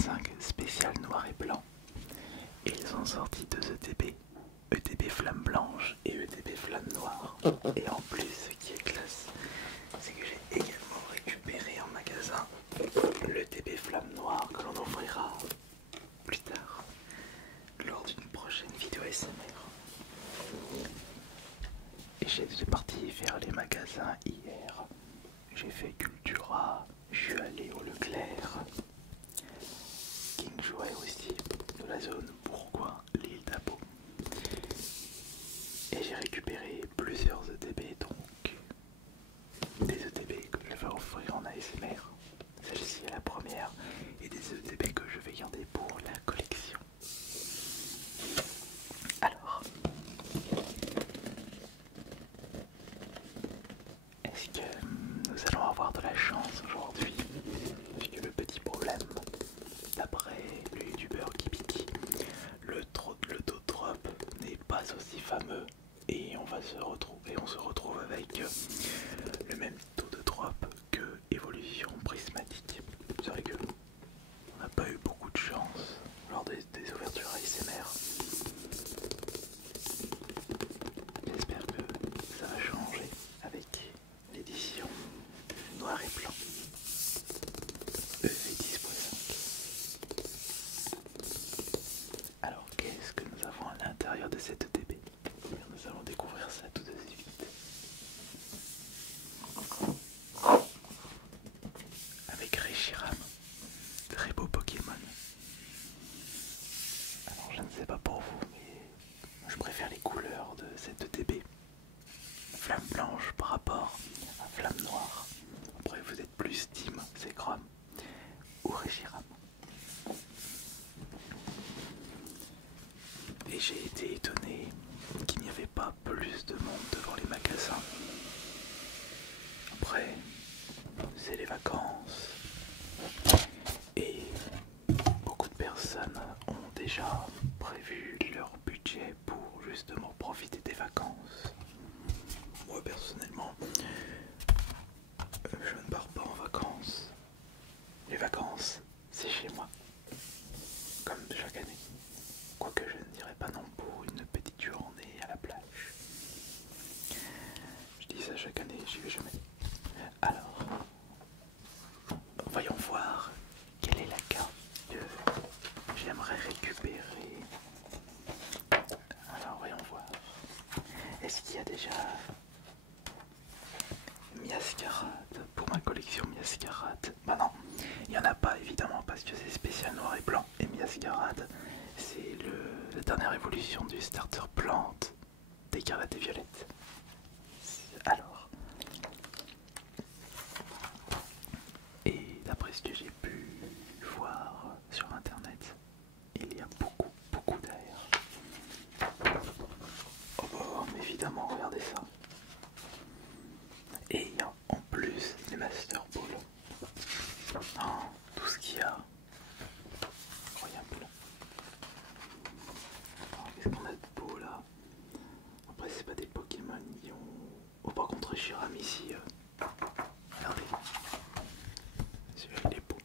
5 spécial noir et blanc. Et ils ont sorti 2 ETB, ETB Flamme Blanche et ETB Flamme Noire. Et en plus, ce qui est classe, c'est que j'ai également récupéré en magasin le ETB Flamme Noire que l'on offrira plus tard lors d'une prochaine vidéo SMR. Et j'ai parti faire les magasins hier. J'ai fait Cultura, je suis allé au Leclerc, King Jouet aussi, de la zone Bourgoin, l'île d'Abo. Et j'ai récupéré plusieurs ETB, donc des ETB que je vais offrir en ASMR. Celle-ci est la première, et des ETB que je vais garder pour la collection. Alors, est-ce que nous allons avoir de la chance aujourd'hui? Puisque le petit problème, d'après le youtubeur Kibiki, le taux de drop n'est pas aussi fameux et on se retrouve avec le même taux de drop que évolution prismatique. C'est vrai que on n'a pas eu beaucoup de chance lors des ouvertures ASMR. J'espère que ça va changer avec l'édition noir et blanc EV10.5. Alors qu'est-ce que nous avons à l'intérieur de cette ETB? Nous allons découvrir ça tout de suite. Avec Reshiram, très beau Pokémon. Alors je ne sais pas pour vous, mais je préfère les couleurs de cette ETB. Flamme blanche par rapport à flamme noire. Après vous êtes plus team, c'est Chrome ou Reshiram. Et j'ai été étonné qu'il n'y avait pas plus de monde devant les magasins. Après, c'est les vacances et beaucoup de personnes ont déjà prévu leur budget pour justement profiter des vacances. Moi personnellement, je ne pars pas en vacances. Les vacances, c'est chez moi, comme chaque année. Quoique je ne dirais pas non pour une petite journée à la plage. Je dis ça chaque année, j'y vais jamais. Alors, voyons voir quelle est la carte que j'aimerais récupérer. Alors, voyons voir. Est-ce qu'il y a déjà Miascarade pour ma collection Miascarade? Bah non, il n'y en a pas évidemment parce que c'est spécial noir et blanc. Et Miascarade, c'est la dernière évolution du starter plante d'Écarlate et Violette. Alors, et d'après ce que j'ai pu voir sur internet, il y a beaucoup d'air. Oh bah, évidemment, regardez ça. Et il y a en plus les Master Ball. Oh, tout ce qu'il y a. Incroyable. Qu'est-ce qu'on a de beau là? Après c'est pas des Pokémon qui ont... Oh par contre Reshiram ici, regardez. Celui-là il est beau.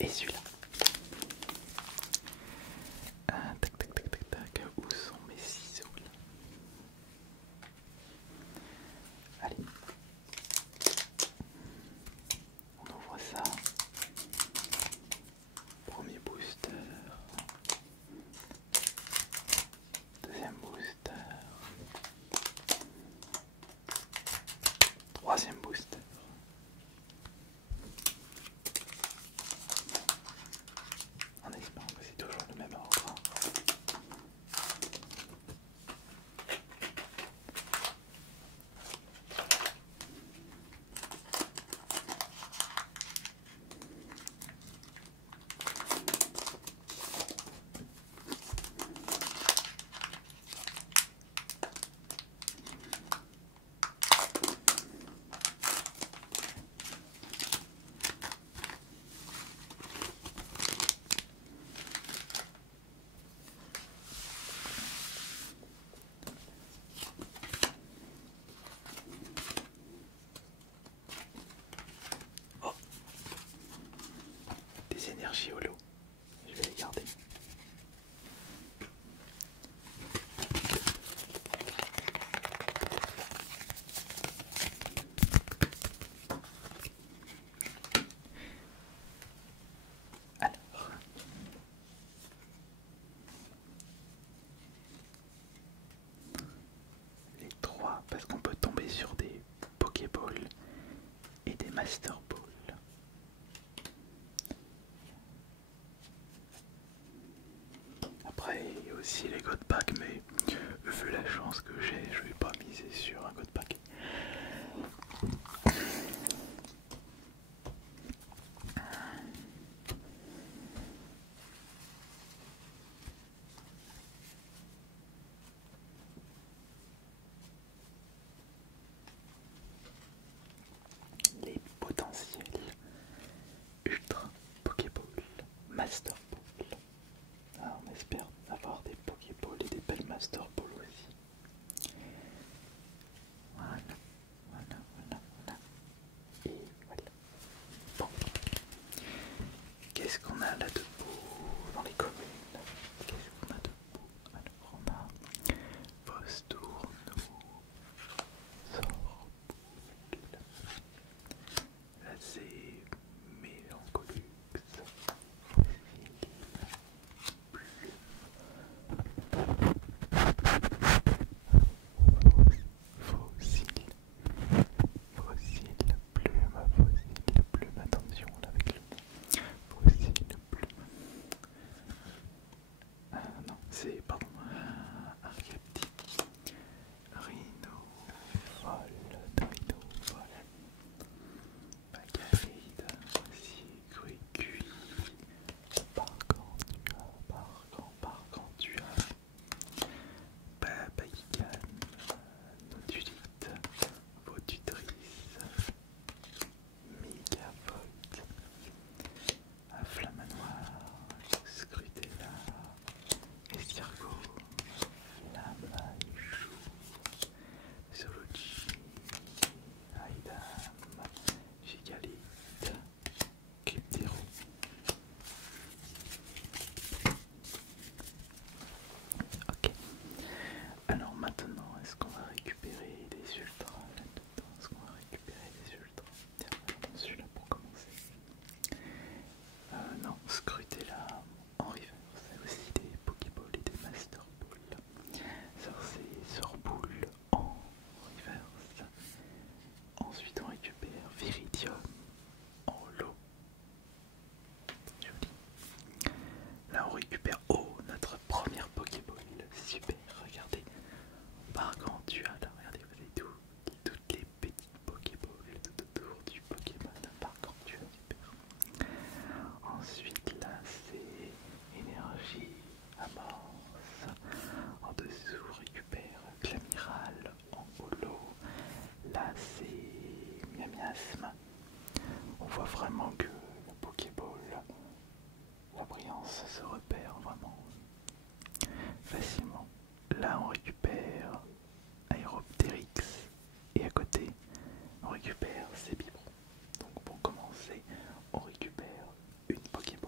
Et celui-là. Tac tac tac tac tac. Où sont mes ciseaux là? Allez. On ouvre ça. Premier booster. Deuxième booster. Troisième booster. En espérant que c'est toujours le même ordre. Oh, des énergies holo. Je vais les garder. Alors, les trois, parce qu'on peut tomber sur des Pokéballs et des Master Balls. Après, il y a aussi les God Pack, mais vu la chance que j'ai, je vais pas miser sur un God Pack. Les potentiels Ultra Pokéball, Master Ball. Ah, on espère avoir des Pokéballs et des belles Master Balls aussi. Voilà, voilà, voilà, voilà. Et voilà. Bon. Qu'est-ce qu'on a là de beau dans les communes? Qu'est-ce qu'on a de beau? Alors on a Postournou, Sorboule. Là c'est Mélancolux, Fossile, Fossile, Plume, attention là avec le Fossile, Plume. Non, c'est, pardon, Arcaptique, Rhino, Vol, Bacaride, Circuit, Parcantua, Babaïcan, Nodulite, Vaututrice, Mégavoid, Flammanoir, Scrutella, Escargot, Lamaïchou, Zoology, Aidam, Gigalite, Cryptero. Ok. Alors maintenant, est-ce qu'on va récupérer des ultras là-dedans? Est-ce qu'on va récupérer des ultras? Tiens, attends, celui-là pour commencer. Non, Scrutella en river, c'est aussi des Pokéballs et des Master Balls. Ça c'est Sorboule en reverse. Ensuite on récupère Viridium en lot. Joli. Là on récupère notre première Pokéball. Super, regardez. Gargantua, là, regardez, vous avez toutes les petites Pokéballs tout autour du Pokémon Gargantua, super. Ensuite là c'est énergie, amorce. En dessous on récupère Clamiral en holo. Là c'est Miamiasme. On voit vraiment que le Pokéball, la brillance se repère vraiment facilement. Là on récupère Aeroptérix et à côté on récupère Cébibro. Donc pour commencer on récupère une Pokémon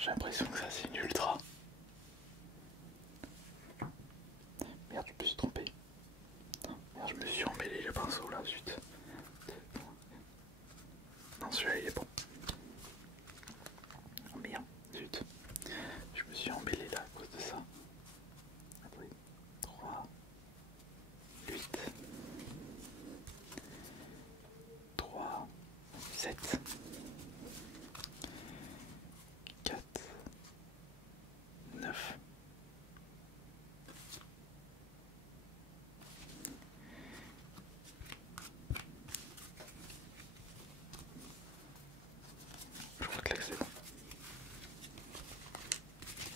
J'ai l'impression que ça c'est une ultra. Merde, je me suis trompé. Merde, je me suis emmêlé le pinceau là, zut. Non, celui-là il est bon. Oh merde, zut. Je me suis emmêlé là à cause de ça. Attendez. 3, 8, 3, 7, 4, 9. Je crois que là c'est bon.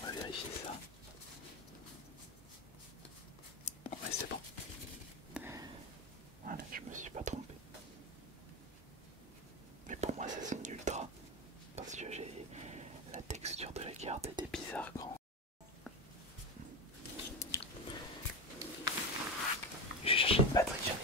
On va vérifier ça. Ouais, c'est bon. Voilà, je me suis pas trompé. Mais pour moi ça c'est une ultra. Parce que j'ai la texture de la carte était bizarre quand. Je vais chercher une batterie, j'arrive.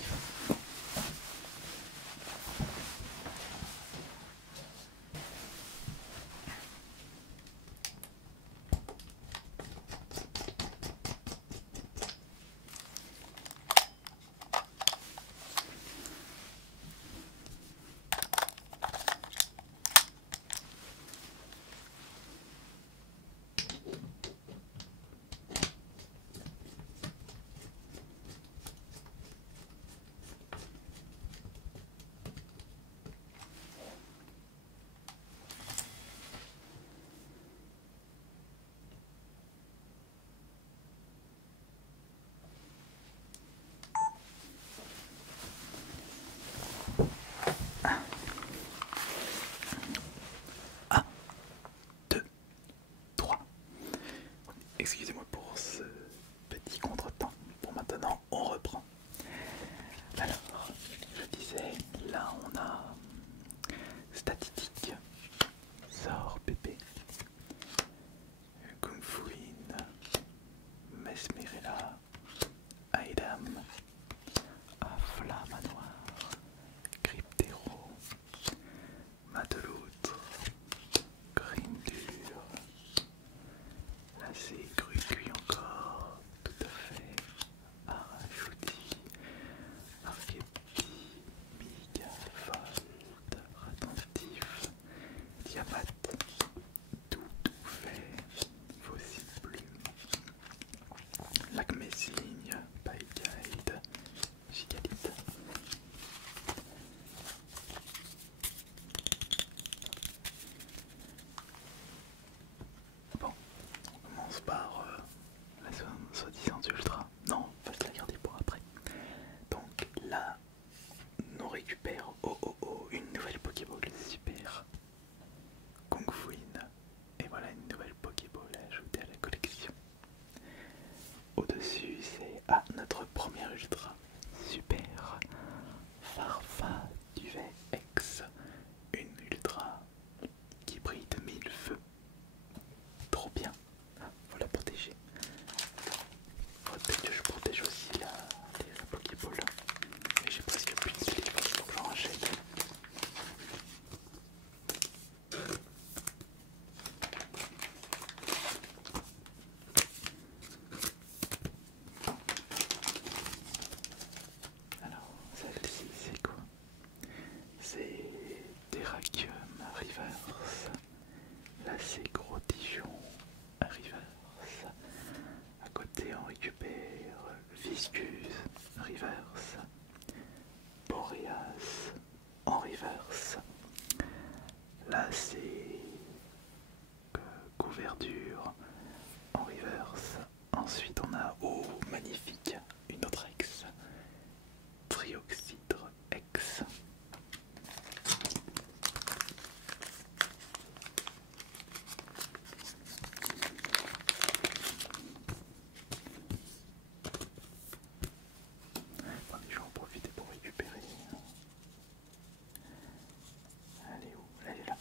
Excusez-moi pour ce petit contretemps. Bon, maintenant on reprend. Alors, je disais, là on a statistique, sort pépé, Kung Fuin, Mesmerella, Aedam, Afla Manoir, Cryptero, Mateloutre, Grindur. Là c'est cuit encore, tout à fait. Arachouti, Archepti, Migafold, Attentif, Diamat, tout fait, Fossile Plume, Lac Messigne, Paille-Guide, Gigalite. Bon, on commence par la soi-disant ultra. Non, on va se la garder pour après. Donc là, on récupère une nouvelle Pokéball super Kung Fuin. Et voilà une nouvelle Pokéball à ajouter à la collection. Au-dessus, c'est notre première ultra super Farfa Duvet X. Une ultra qui brille de 1000 feux. Trop bien. Faut la protéger. Peut-être que je protège aussi la Pokéball. Mais j'ai presque plus de slip, donc j'en rachète. Alors, celle-ci, c'est quoi? C'est Terrakium Reverse. Là, c'est Gros Tichon Reverse. À côté, on récupère Viscus Reverse, Boreas en reverse. Là, c'est couverture en reverse. Ensuite, on a magnifique, une autre X, Trioxydre X. Attendez, je vais en profiter pour récupérer. Elle est où? Elle est là.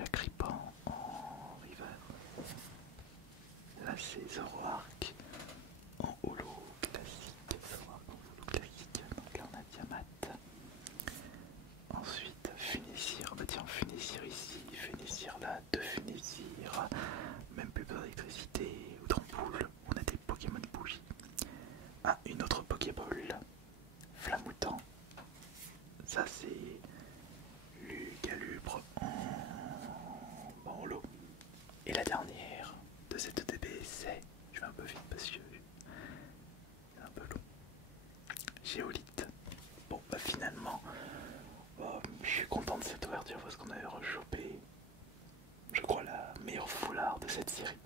Agrippin en river. Là c'est Zoroark en holo classique. Zoroark en holo classique. Donc là on a Tiamat. Ensuite Funésir. Bah tiens, Funésir ici, Funésir là, deux Funésir. Même plus besoin d'électricité ou d'ampoule. On a des Pokémon bougies. Ah, une autre Pokéball. Flamoutant. Ça c'est Lugalubre en holo. Et la dernière de cette ETB c'est, je vais un peu vite parce que c'est un peu long, Géolite. Bon bah finalement, je suis content de cette ouverture parce qu'on avait rechopé, je crois, la meilleure foulard de cette série.